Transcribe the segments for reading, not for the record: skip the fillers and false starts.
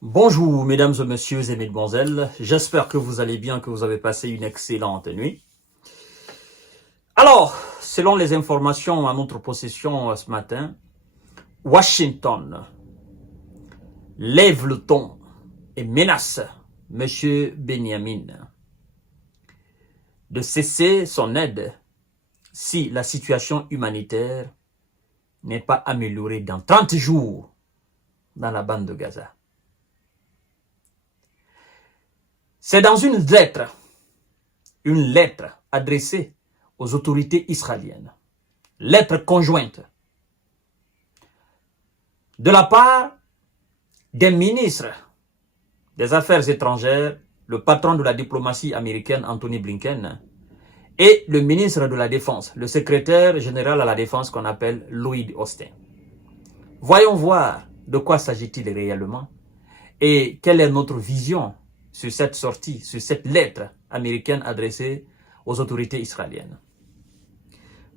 Bonjour mesdames et messieurs et mesdemoiselles, j'espère que vous allez bien, que vous avez passé une excellente nuit. Alors, selon les informations à notre possession ce matin, Washington lève le ton et menace M. Benjamin de cesser son aide si la situation humanitaire n'est pas améliorée dans 30 jours dans la bande de Gaza. C'est dans une lettre adressée aux autorités israéliennes, lettre conjointe, de la part des ministres des Affaires étrangères, le patron de la diplomatie américaine Anthony Blinken, et le ministre de la Défense, le secrétaire général à la Défense qu'on appelle Lloyd Austin. Voyons voir de quoi s'agit-il réellement et quelle est notre vision sur cette sortie, sur cette lettre américaine adressée aux autorités israéliennes.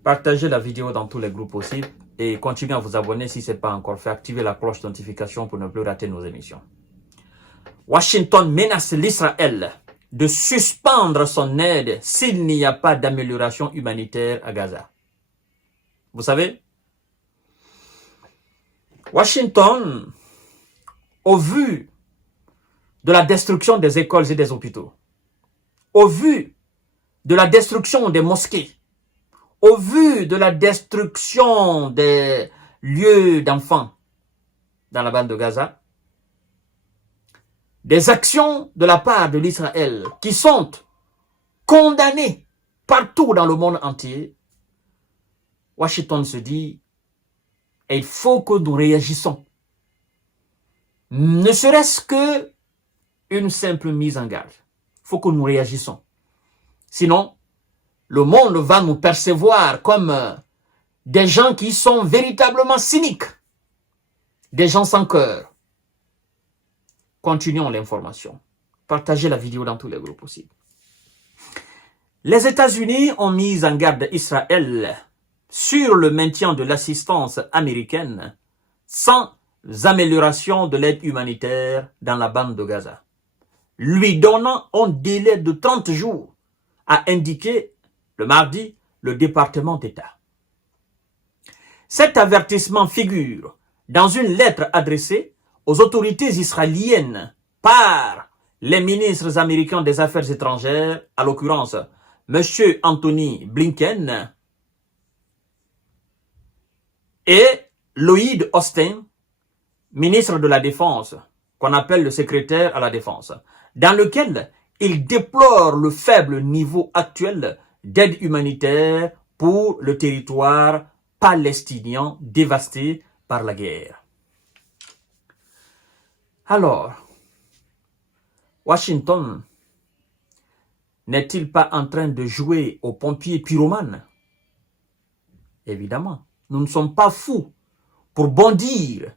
Partagez la vidéo dans tous les groupes possibles et continuez à vous abonner si ce n'est pas encore fait. Activez la cloche de notification pour ne plus rater nos émissions. Washington menace l'Israël de suspendre son aide s'il n'y a pas d'amélioration humanitaire à Gaza. Vous savez, Washington, au vu de la destruction des écoles et des hôpitaux, au vu de la destruction des mosquées, au vu de la destruction des lieux d'enfants dans la bande de Gaza, des actions de la part de l'Israël qui sont condamnées partout dans le monde entier, Washington se dit, il faut que nous réagissions. Ne serait-ce que une simple mise en garde. Il faut que nous réagissions. Sinon, le monde va nous percevoir comme des gens qui sont véritablement cyniques, des gens sans cœur. Continuons l'information. Partagez la vidéo dans tous les groupes possibles. Les États-Unis ont mis en garde Israël sur le maintien de l'assistance américaine sans amélioration de l'aide humanitaire dans la bande de Gaza, lui donnant un délai de 30 jours, a indiqué le mardi le département d'État. Cet avertissement figure dans une lettre adressée aux autorités israéliennes par les ministres américains des Affaires étrangères, à l'occurrence M. Anthony Blinken et Lloyd Austin, ministre de la Défense, qu'on appelle le secrétaire à la Défense, dans lequel il déplore le faible niveau actuel d'aide humanitaire pour le territoire palestinien dévasté par la guerre. Alors, Washington n'est-il pas en train de jouer aux pompiers pyromanes? Évidemment, nous ne sommes pas fous pour bondir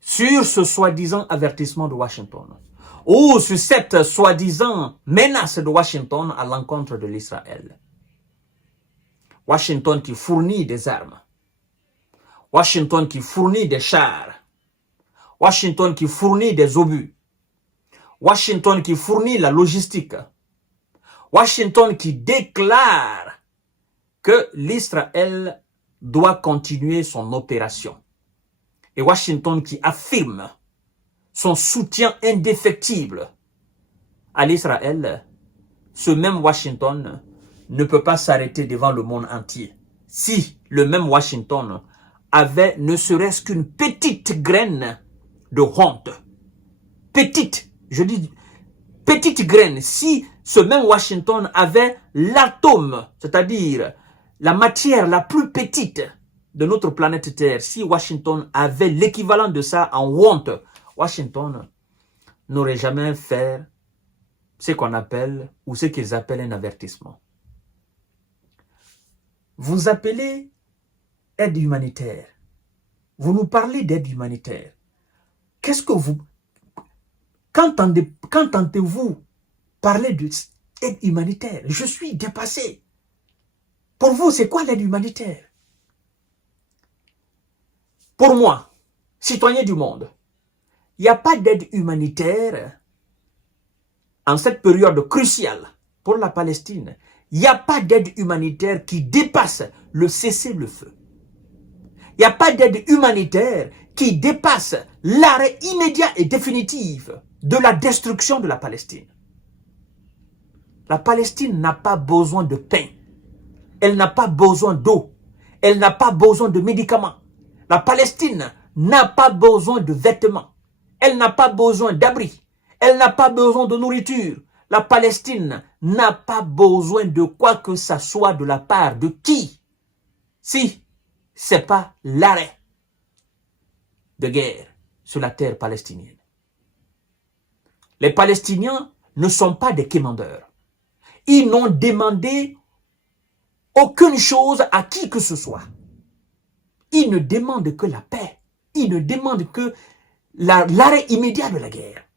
sur ce soi-disant avertissement de Washington ou sur cette soi-disant menace de Washington à l'encontre de l'Israël. Washington qui fournit des armes, Washington qui fournit des chars, Washington qui fournit des obus, Washington qui fournit la logistique, Washington qui déclare que l'Israël doit continuer son opération. Et Washington qui affirme son soutien indéfectible à l'Israël, ce même Washington ne peut pas s'arrêter devant le monde entier. Si le même Washington avait ne serait-ce qu'une petite graine de honte, petite, je dis petite graine, si ce même Washington avait l'atome, c'est-à-dire la matière la plus petite de notre planète Terre, si Washington avait l'équivalent de ça en honte, Washington n'aurait jamais fait ce qu'on appelle, ou ce qu'ils appellent un avertissement. Vous appelez aide humanitaire. Vous nous parlez d'aide humanitaire. Qu'est-ce que vous... Qu'entendez-vous parler d'aide humanitaire? Je suis dépassé. Pour vous, c'est quoi l'aide humanitaire? Pour moi, citoyen du monde, Il n'y a pas d'aide humanitaire en cette période cruciale pour la Palestine. Il n'y a pas d'aide humanitaire qui dépasse le cessez-le-feu. Il n'y a pas d'aide humanitaire qui dépasse l'arrêt immédiat et définitif de la destruction de la Palestine. La Palestine n'a pas besoin de pain. Elle n'a pas besoin d'eau. Elle n'a pas besoin de médicaments. La Palestine n'a pas besoin de vêtements. Elle n'a pas besoin d'abri. Elle n'a pas besoin de nourriture. La Palestine n'a pas besoin de quoi que ce soit de la part de qui? Si ce n'est pas l'arrêt de guerre sur la terre palestinienne. Les Palestiniens ne sont pas des quémandeurs. Ils n'ont demandé aucune chose à qui que ce soit. Ils ne demandent que la paix. Ils ne demandent que l'arrêt immédiat de la guerre.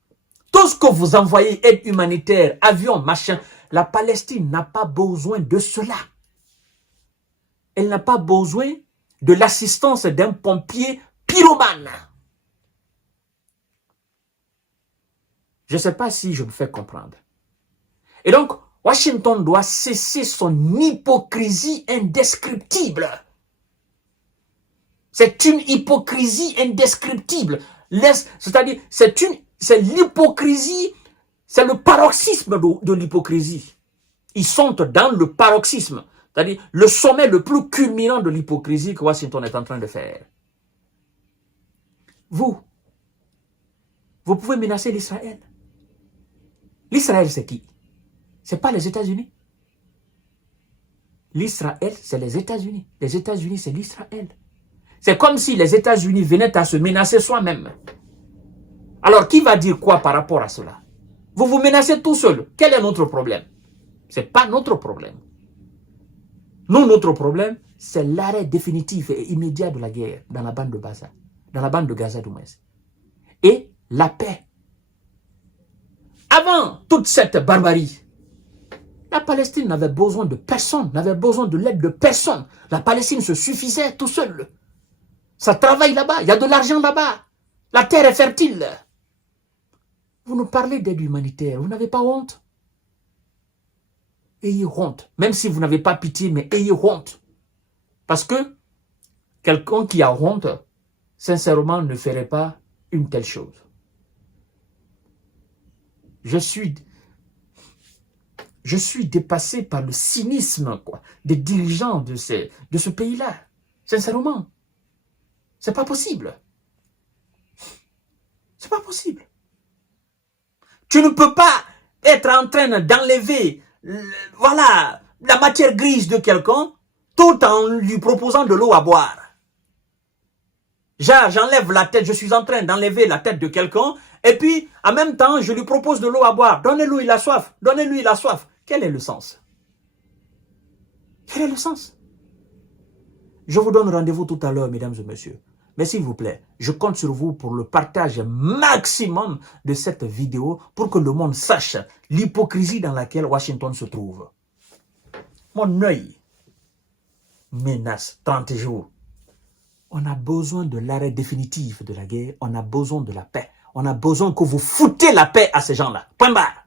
Tout ce que vous envoyez, aide humanitaire, avions, machin, la Palestine n'a pas besoin de cela. Elle n'a pas besoin de l'assistance d'un pompier pyromane. Je ne sais pas si je me fais comprendre. Et donc, Washington doit cesser son hypocrisie indescriptible. C'est une hypocrisie indescriptible. C'est-à-dire, c'est l'hypocrisie, c'est le paroxysme de l'hypocrisie. Ils sont dans le paroxysme, c'est-à-dire le sommet le plus culminant de l'hypocrisie que Washington est en train de faire. Vous pouvez menacer l'Israël. L'Israël, c'est qui? Ce n'est pas les États-Unis. L'Israël, c'est les États-Unis. Les États-Unis, c'est l'Israël. C'est comme si les États-Unis venaient à se menacer soi-même. Alors, qui va dire quoi par rapport à cela? Vous vous menacez tout seul. Quel est notre problème? Ce n'est pas notre problème. Nous, notre problème, c'est l'arrêt définitif et immédiat de la guerre dans la bande de Gaza, dans la bande de Gaza du moins. Et la paix. Avant toute cette barbarie, la Palestine n'avait besoin de personne, n'avait besoin de l'aide de personne. La Palestine se suffisait tout seul. Ça travaille là-bas, il y a de l'argent là-bas. La terre est fertile. Vous nous parlez d'aide humanitaire, vous n'avez pas honte? Ayez honte. Même si vous n'avez pas pitié, mais ayez honte. Parce que quelqu'un qui a honte, sincèrement, ne ferait pas une telle chose. Je suis dépassé par le cynisme des dirigeants de ce pays-là. Sincèrement. C'est pas possible. C'est pas possible. Tu ne peux pas être en train d'enlever voilà, la matière grise de quelqu'un tout en lui proposant de l'eau à boire. J'enlève la tête, je suis en train d'enlever la tête de quelqu'un et puis en même temps je lui propose de l'eau à boire. Donnez-lui, il a soif. Donnez-lui, il a soif. Quel est le sens? Quel est le sens? Je vous donne rendez-vous tout à l'heure, mesdames et messieurs. Mais s'il vous plaît, je compte sur vous pour le partage maximum de cette vidéo pour que le monde sache l'hypocrisie dans laquelle Washington se trouve. Mon œil menace 30 jours. On a besoin de l'arrêt définitif de la guerre. On a besoin de la paix. On a besoin que vous foutez la paix à ces gens-là. Point barre.